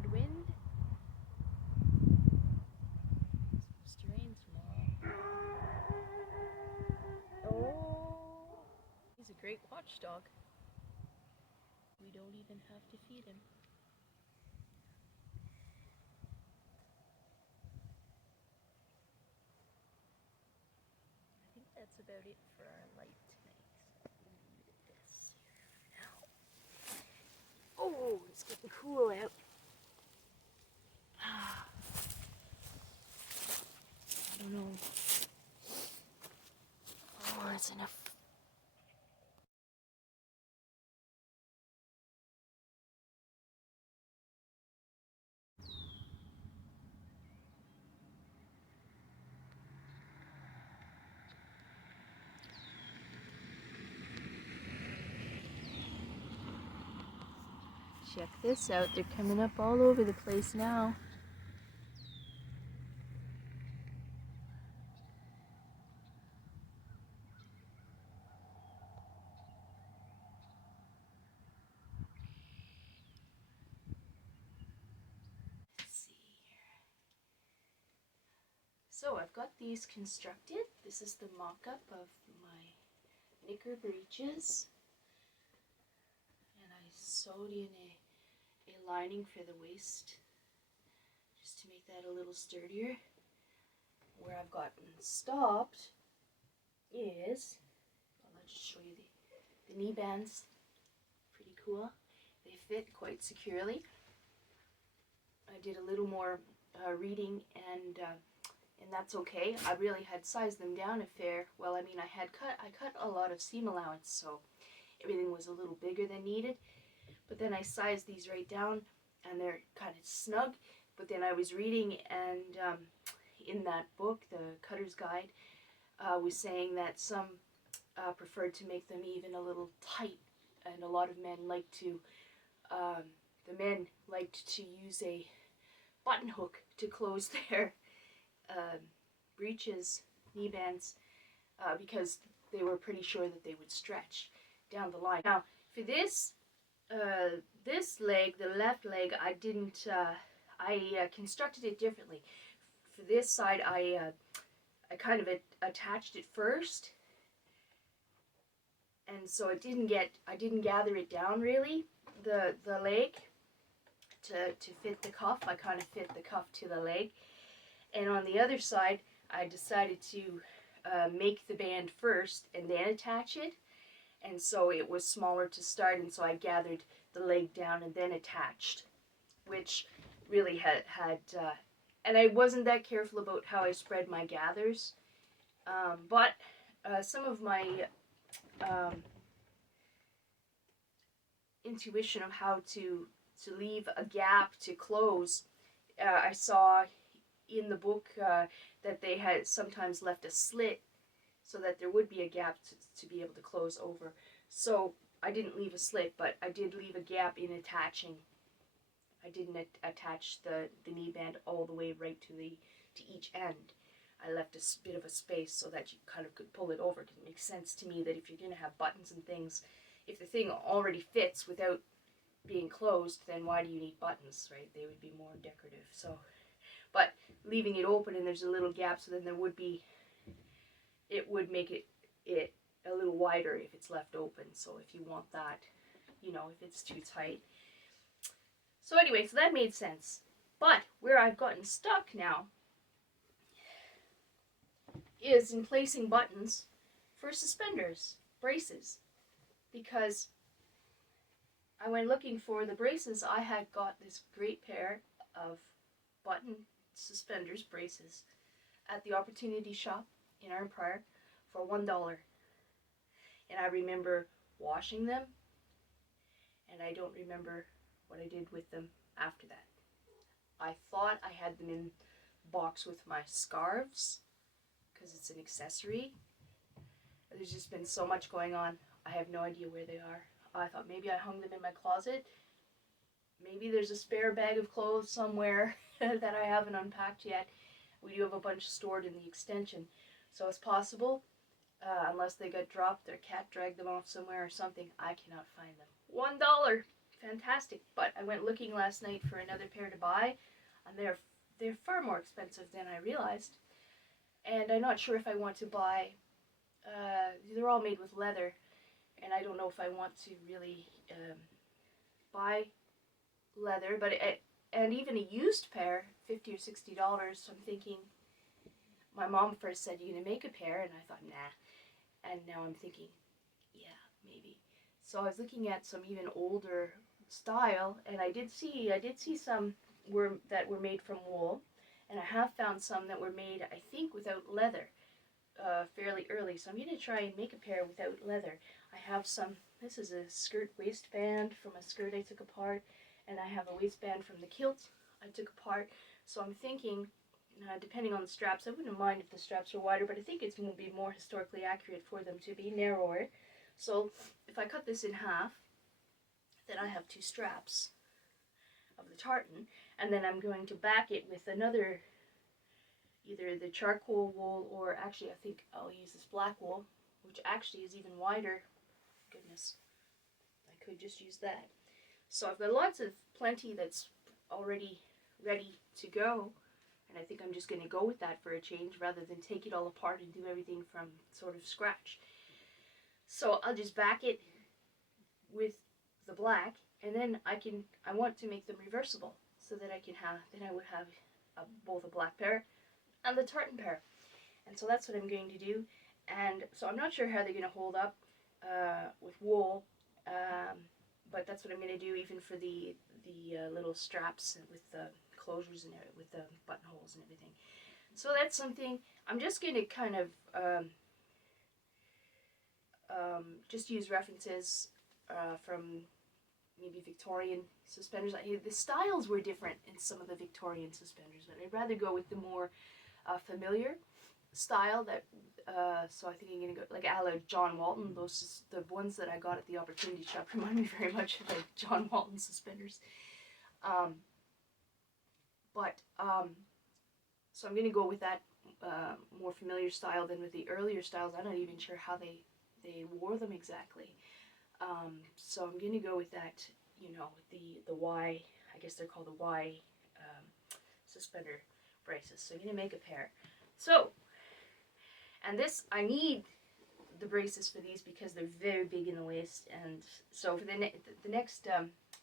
forward wind. It's supposed to rain tomorrow. Oh, he's a great watchdog. We don't even have to feed him. I think that's about it for our light tonight. So we'll leave it at this here now. Oh, it's getting cool out. I don't know. Oh, that's enough. Check this out. They're coming up all over the place now. So I've got these constructed. This is the mock-up of my knicker breeches. And I sewed in a lining for the waist just to make that a little sturdier. Where I've gotten stopped is, well, I'll just show you the knee bands. Pretty cool. They fit quite securely. I did a little more reading and that's okay. I really had sized them down a fair. Well, I mean, I cut a lot of seam allowance, so everything was a little bigger than needed. But then I sized these right down, and they're kind of snug. But then I was reading, and in that book, the Cutter's Guide, was saying that some preferred to make them even a little tight, and a lot of men like to. The men liked to use a button hook to close their breeches, knee bands, because they were pretty sure that they would stretch down the line. Now, for this leg, the left leg, I didn't. I constructed it differently. For this side, I kind of attached it first, and so it didn't get. I didn't gather it down really. The leg to fit the cuff. I kind of fit the cuff to the leg. And on the other side, I decided to make the band first and then attach it. And so it was smaller to start, and so I gathered the leg down and then attached, which really had and I wasn't that careful about how I spread my gathers. But some of my intuition of how to leave a gap to close, I saw in the book that they had sometimes left a slit so that there would be a gap to be able to close over. So I didn't leave a slit, but I did leave a gap in attaching. I didn't attach the knee band all the way right to each end. I left a bit of a space so that you kind of could pull it over, because it makes sense to me that if you're going to have buttons and things, if the thing already fits without being closed, then why do you need buttons, right? They would be more decorative. So, but leaving it open and there's a little gap, so then there would be, it would make it a little wider if it's left open. So if you want that, you know, if it's too tight. So anyway, so that made sense. But where I've gotten stuck now is in placing buttons for suspenders, braces, because I went looking for the braces. I had got this great pair of button suspenders, braces, at the Opportunity Shop in Iron Prior for $1. And I remember washing them, and I don't remember what I did with them after that. I thought I had them in the box with my scarves, because it's an accessory. There's just been so much going on. I have no idea where they are. I thought maybe I hung them in my closet. Maybe there's a spare bag of clothes somewhere that I haven't unpacked yet. We do have a bunch stored in the extension, so it's possible, unless they got dropped, their cat dragged them off somewhere or something. I cannot find them. $1 fantastic. But I went looking last night for another pair to buy, and they're far more expensive than I realized. And I'm not sure if I want to buy. They're all made with leather, and I don't know if I want to really buy leather. But and even a used pair, $50 or $60. So I'm thinking. My mom first said, "You gonna make a pair?" And I thought, nah. And now I'm thinking, yeah, maybe. So I was looking at some even older style, and I did see some that were made from wool, and I have found some that were made, I think, without leather, fairly early. So I'm gonna try and make a pair without leather. I have some. This is a skirt waistband from a skirt I took apart, and I have a waistband from the kilt I took apart. So I'm thinking. Depending on the straps, I wouldn't mind if the straps were wider, but I think it's going to be more historically accurate for them to be narrower. So if I cut this in half, then I have two straps of the tartan, and then I'm going to back it with another, either the charcoal wool, or actually I think I'll use this black wool, which actually is even wider. Goodness, I could just use that. So I've got plenty that's already ready to go. And I think I'm just going to go with that for a change rather than take it all apart and do everything from sort of scratch. So I'll just back it with the black, and then I want to make them reversible so that I would have both a black pair and the tartan pair. And so that's what I'm going to do. And so I'm not sure how they're going to hold up with wool, but that's what I'm going to do even for the little straps with the closures and with the buttonholes and everything. So that's something I'm just going to kind of just use references from maybe Victorian suspenders. The styles were different in some of the Victorian suspenders, but I'd rather go with the more familiar style. That so I think I'm going to go like a la John Walton. Those the ones that I got at the Opportunity Shop remind me very much of like John Walton suspenders. So I'm going to go with that more familiar style than with the earlier styles. I'm not even sure how they wore them exactly. So I'm going to go with that, the Y, I guess they're called the Y suspender braces. So I'm going to make a pair. So, and this, I need the braces for these because they're very big in the waist. And so for the next,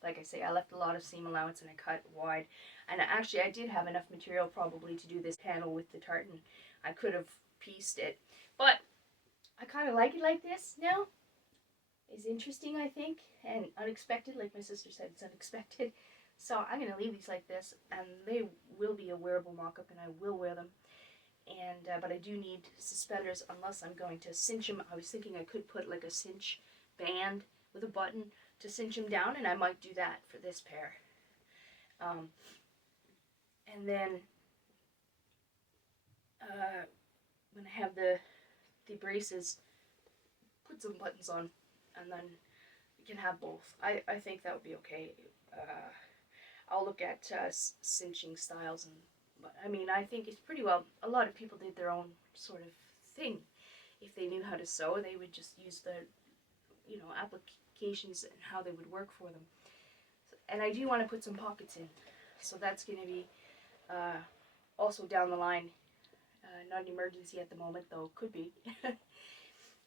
like I say, I left a lot of seam allowance and I cut wide. And actually I did have enough material probably to do this panel with the tartan. I could have pieced it. But I kind of like it like this now. It's interesting, I think, and unexpected. Like my sister said, it's unexpected. So I'm going to leave these like this, and they will be a wearable mock-up, and I will wear them. And but I do need suspenders unless I'm going to cinch them. I was thinking I could put like a cinch band with a button to cinch them down, and I might do that for this pair. And then when I have the braces, put some buttons on, and then you can have both. I think that would be okay. I'll look at Cinching Styles, but I mean, I think it's pretty well. A lot of people did their own sort of thing. If they knew how to sew, they would just use the, applications and how they would work for them. And I do want to put some pockets in, so that's going to be also down the line. Not an emergency at the moment, though. Could be.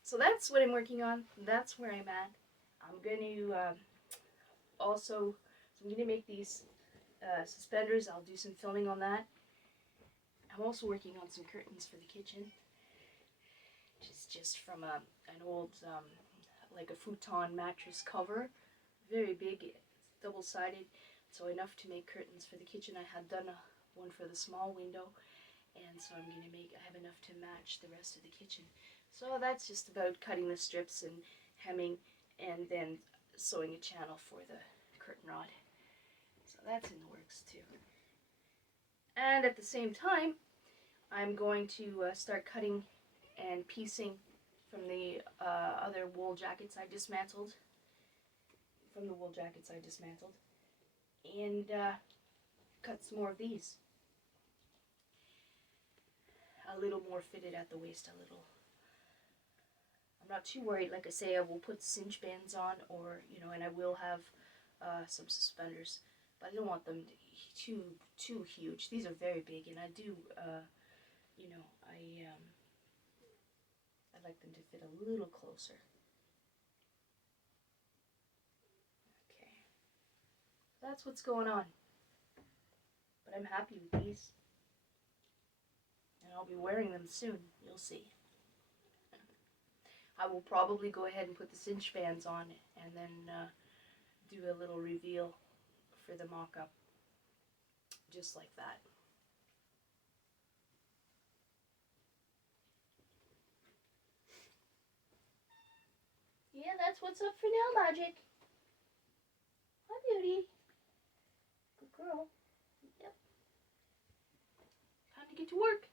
So that's what I'm working on. That's where I'm at. I'm going to so I'm going to make these suspenders. I'll do some filming on that. I'm also working on some curtains for the kitchen. Just from an old, like a futon mattress cover. Very big, double-sided. So enough to make curtains for the kitchen. I had done one for the small window. And so I'm going to I have enough to match the rest of the kitchen. So that's just about cutting the strips and hemming and then sewing a channel for the curtain rod. So that's in the works too. And at the same time, I'm going to start cutting and piecing from the other wool jackets I dismantled. And cut some more of these. A little more fitted at the waist, a little. I'm not too worried. Like I say, I will put cinch bands on, or and I will have some suspenders, but I don't want them too huge. These are very big, and I do, you know, I'd like them to fit a little closer. Okay, that's what's going on. But I'm happy with these, and I'll be wearing them soon. You'll see. I will probably go ahead and put the cinch bands on and then do a little reveal for the mock-up, just like that. Yeah, that's what's up for nail magic. Hi, beauty. Good girl. Yep. Time to get to work.